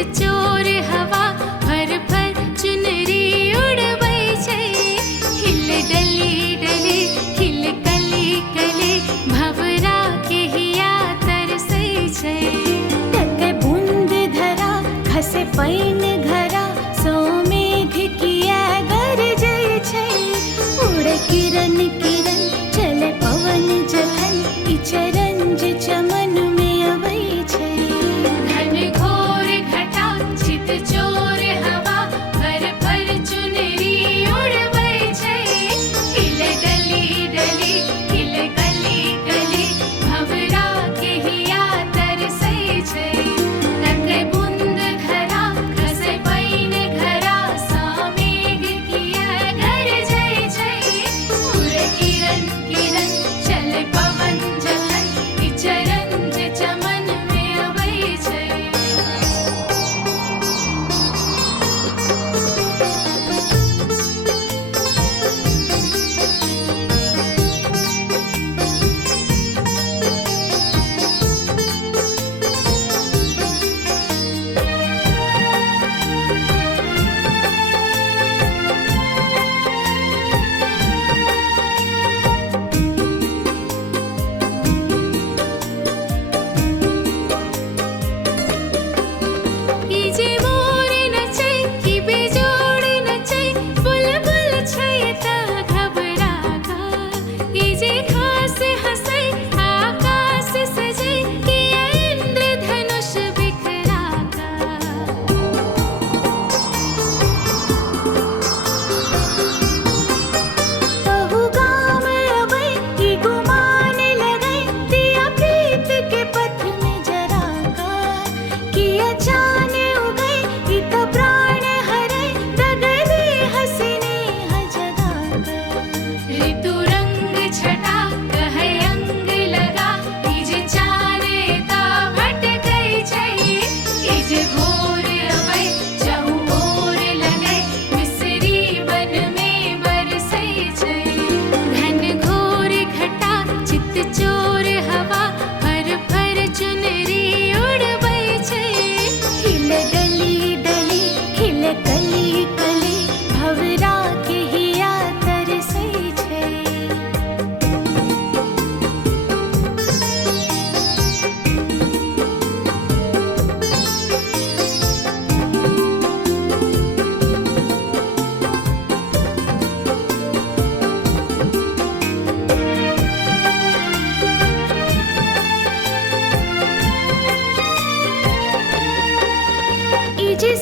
चोर हवा भर भर चुनरी उड़बै छै। खिल डली डली खिल कली कली भवरा के हिया तरसै छै। टके बूंद धरा खसे पैन घरा सो मेघ किया गरजै छै। उड़े किरण किरण चले पवन जखन ई चरंज चमन में अबै छै। घन घोर घटा चित चोर हवा भर भर चुनरी उड़बै छै। खिल डली डली खिल कली कली भवरा के हिया तरसै छै। टके बूंद धरा खसे पैन घरा सा मेघ किया गरजै छै। उड़े किरण किरण चले पवन जखन ई चरंज चमन में अबै छै। ई जे मोर नचै कि बेजोड़ नचै बुलबुल छै त घबरा का। ई जे घास हंसै आकाश सजै कि इंद्र धनुष बिखरा का। बहु गाम अबै ई गुमान लगै दिया प्रीत के पथ में जरा का। किया चान उगै ई त प्राण हरै डगरे हंसने हजगा का। ऋतु रंग छटा कहै अंग लगा ई जे चारेता भटकै छै। ई जे भोर अबै चहु ओर लगै मिसरी वन में बरसै छै। घन घोर घटा चित चोर हवा भर भर चुनरी उड़बै छै। खिल डली डली खिल कली कली भवरा के हिया तरसै छै। ई जे